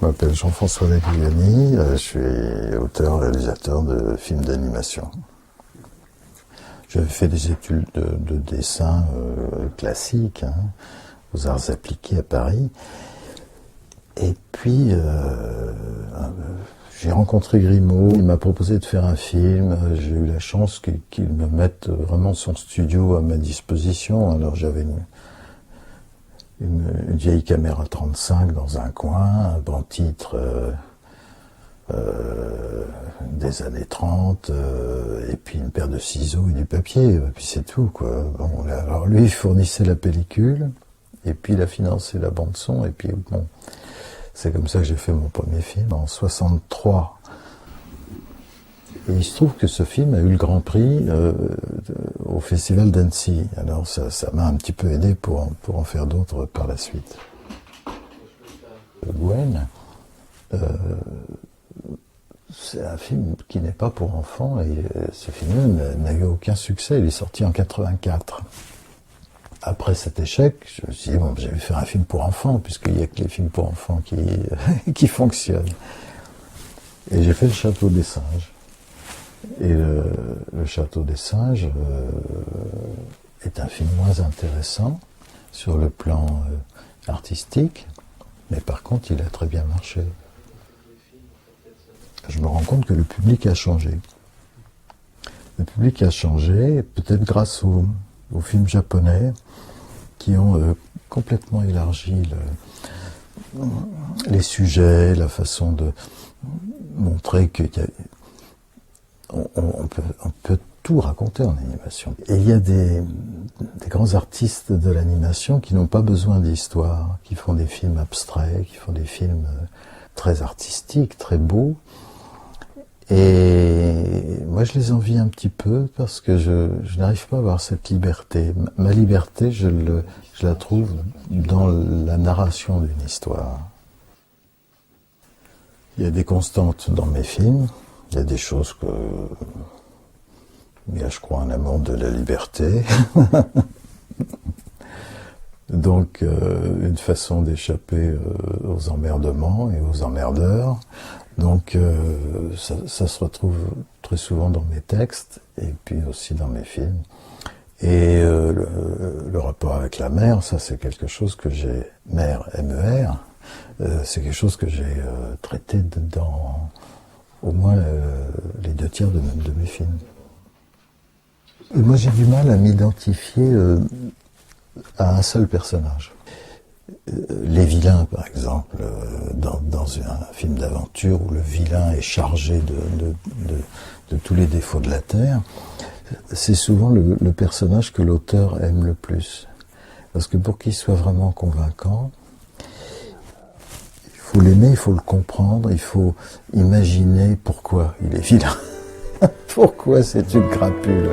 Je m'appelle Jean-François Laguioni, je suis auteur-réalisateur de films d'animation. J'avais fait des études de dessin classiques, aux arts appliqués à Paris. Et puis, j'ai rencontré Grimaud, il m'a proposé de faire un film. J'ai eu la chance qu'il me mette vraiment son studio à ma disposition. Alors j'avais une vieille caméra 35 dans un coin, un bon titre des années 30, et puis une paire de ciseaux et du papier, et puis c'est tout, quoi. Bon, alors lui, il fournissait la pellicule, et puis il a financé la bande-son, et puis bon, c'est comme ça que j'ai fait mon premier film, en 63. Et il se trouve que ce film a eu le Grand Prix au Festival d'Annecy. Alors ça m'a un petit peu aidé pour en faire d'autres par la suite. Gwen, c'est un film qui n'est pas pour enfants, et ce film n'a eu aucun succès. Il est sorti en 84. Après cet échec, je me suis dit, bon, je vais faire un film pour enfants, puisqu'il n'y a que les films pour enfants qui fonctionnent. Et j'ai fait Le Château des Singes. Et le Château des Singes est un film moins intéressant sur le plan artistique, mais par contre il a très bien marché. Je me rends compte que le public a changé. Le public a changé, peut-être grâce aux films japonais qui ont complètement élargi les sujets, la façon de montrer qu'on peut tout raconter en animation. Et il y a des grands artistes de l'animation qui n'ont pas besoin d'histoire, qui font des films abstraits, qui font des films très artistiques, très beaux. Et moi, je les envie un petit peu parce que je n'arrive pas à avoir cette liberté. Ma liberté, je la trouve dans la narration d'une histoire. Il y a des constantes dans mes films. Il y a des choses que... Il y a, je crois, un amour de la liberté. Donc, une façon d'échapper aux emmerdements et aux emmerdeurs. Donc, ça se retrouve très souvent dans mes textes et puis aussi dans mes films. Et le rapport avec la mer, ça c'est quelque chose que j'ai... Mer, M-E-R, c'est quelque chose que j'ai traité dans au moins les 2 tiers de mes films. Et moi j'ai du mal à m'identifier à un seul personnage. Les vilains, par exemple, dans un film d'aventure où le vilain est chargé de tous les défauts de la Terre, c'est souvent le personnage que l'auteur aime le plus. Parce que pour qu'il soit vraiment convaincant, il faut l'aimer, il faut le comprendre, il faut imaginer pourquoi il est vilain. Pourquoi c'est une crapule.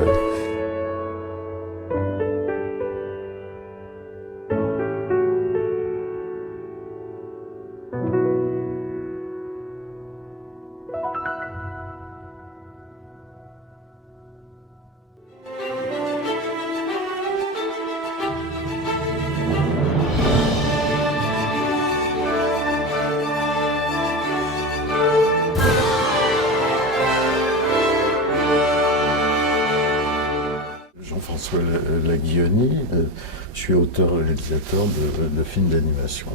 Jean-François Laguioni, je suis auteur-réalisateur de films d'animation.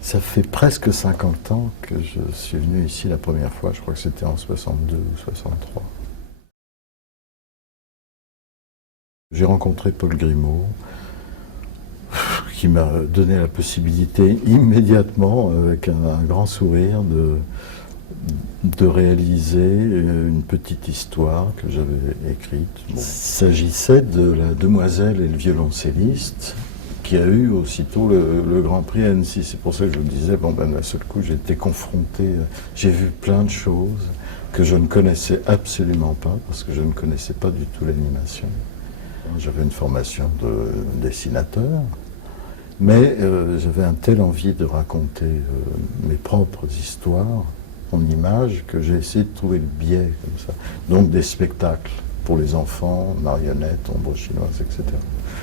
Ça fait presque 50 ans que je suis venu ici la première fois, je crois que c'était en 62 ou 63. J'ai rencontré Paul Grimaud, qui m'a donné la possibilité immédiatement, avec un grand sourire, de réaliser une petite histoire que j'avais écrite. Bon. Il s'agissait de la demoiselle et le violoncelliste qui a eu aussitôt le Grand Prix à Annecy. C'est pour ça que je vous disais, bon ben d'un seul coup j'ai été confronté, j'ai vu plein de choses que je ne connaissais absolument pas parce que je ne connaissais pas du tout l'animation. J'avais une formation de dessinateur, mais j'avais un tel envie de raconter mes propres histoires en images que j'ai essayé de trouver le biais comme ça. Donc des spectacles pour les enfants, marionnettes, ombres chinoises, etc.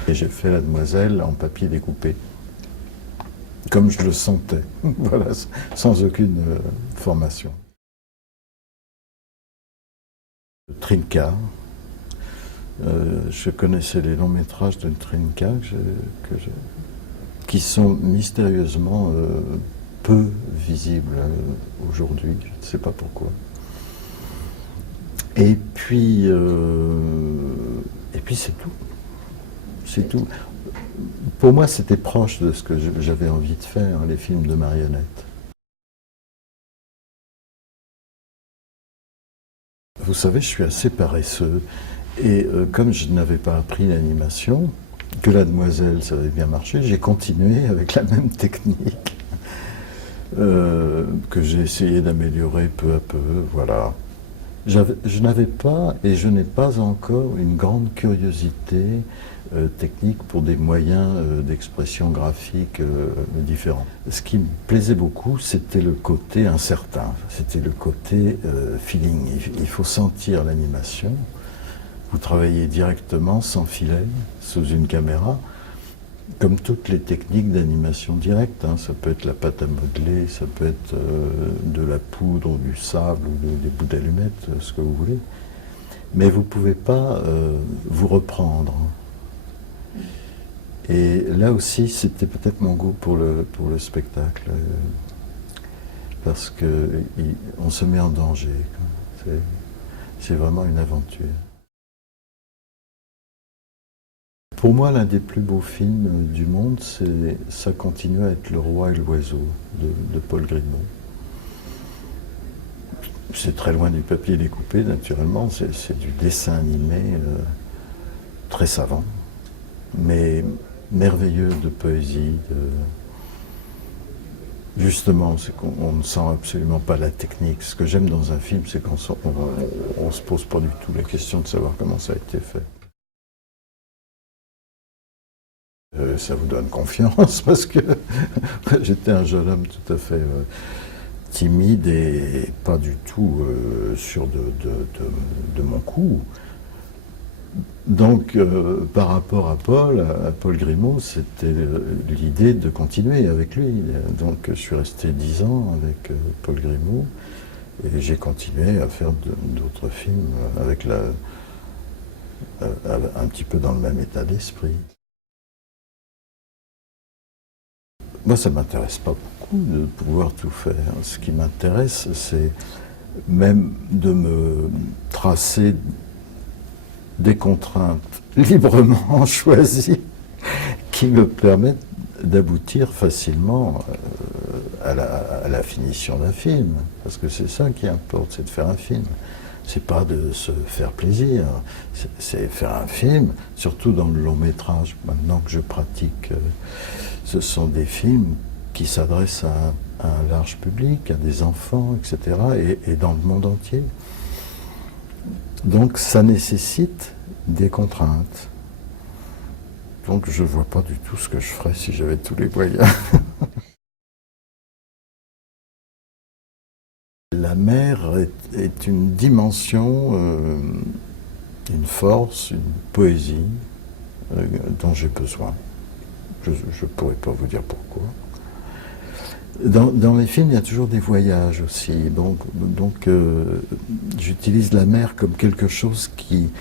Et j'ai fait la demoiselle en papier découpé. comme je le sentais, voilà, sans aucune formation. Trinka, je connaissais les longs métrages de Trinka qui sont mystérieusement peu visibles aujourd'hui, je ne sais pas pourquoi. Et puis c'est tout. C'est tout. Pour moi, c'était proche de ce que j'avais envie de faire, les films de marionnettes. Vous savez, je suis assez paresseux. Et comme je n'avais pas appris l'animation, que la demoiselle, ça avait bien marché, j'ai continué avec la même technique que j'ai essayé d'améliorer peu à peu, voilà. Je n'avais pas, et je n'ai pas encore, une grande curiosité technique pour des moyens d'expression graphique différents. Ce qui me plaisait beaucoup, c'était le côté incertain, c'était le côté feeling. Il faut sentir l'animation. Vous travaillez directement, sans filet, sous une caméra, comme toutes les techniques d'animation directe. Hein. Ça peut être la pâte à modeler, ça peut être de la poudre, ou du sable, ou des bouts d'allumettes, ce que vous voulez. Mais vous ne pouvez pas vous reprendre. Et là aussi, c'était peut-être mon goût pour le spectacle, parce qu'on se met en danger. C'est vraiment une aventure. Pour moi, l'un des plus beaux films du monde, ça continue à être Le Roi et l'Oiseau de Paul Grimaud. C'est très loin du papier découpé, naturellement, c'est du dessin animé très savant, mais merveilleux de poésie. Justement, c'est qu'on ne sent absolument pas la technique. Ce que j'aime dans un film, c'est qu'on ne se pose pas du tout la question de savoir comment ça a été fait. Ça vous donne confiance parce que j'étais un jeune homme tout à fait timide et pas du tout sûr de mon coup. Donc par rapport à Paul Grimaud, c'était l'idée de continuer avec lui. Donc je suis resté 10 ans avec Paul Grimaud et j'ai continué à faire d'autres films avec un petit peu dans le même état d'esprit. Moi, ça ne m'intéresse pas beaucoup de pouvoir tout faire. Ce qui m'intéresse, c'est même de me tracer des contraintes librement choisies qui me permettent d'aboutir facilement à la finition d'un film. Parce que c'est ça qui importe, c'est de faire un film. C'est pas de se faire plaisir, c'est faire un film, surtout dans le long métrage. Maintenant que je pratique, ce sont des films qui s'adressent à un large public, à des enfants, etc., et dans le monde entier. Donc ça nécessite des contraintes. Donc je ne vois pas du tout ce que je ferais si j'avais tous les moyens. La mer est une dimension, une force, une poésie dont j'ai besoin. Je ne pourrais pas vous dire pourquoi. Dans les films, il y a toujours des voyages aussi. Donc j'utilise la mer comme quelque chose qui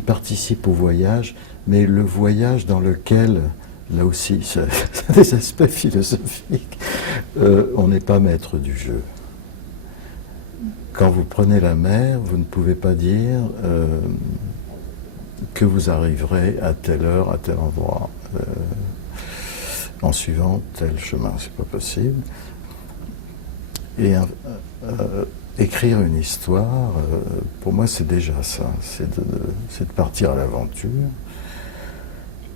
participe au voyage, mais le voyage dans lequel, là aussi, ça a des aspects philosophiques, on n'est pas maître du jeu. Quand vous prenez la mer, vous ne pouvez pas dire que vous arriverez à telle heure, à tel endroit, en suivant tel chemin. C'est pas possible. Et écrire une histoire, pour moi, c'est déjà ça. C'est de partir à l'aventure.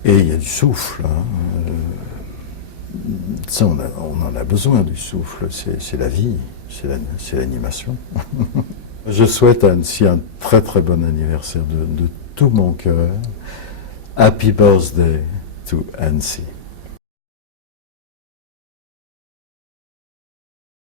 Et il y a du souffle. Hein. Ça, on en a besoin du souffle. C'est la vie. C'est l'animation. Je souhaite à Annecy un très très bon anniversaire de tout mon cœur. Happy birthday to Annecy.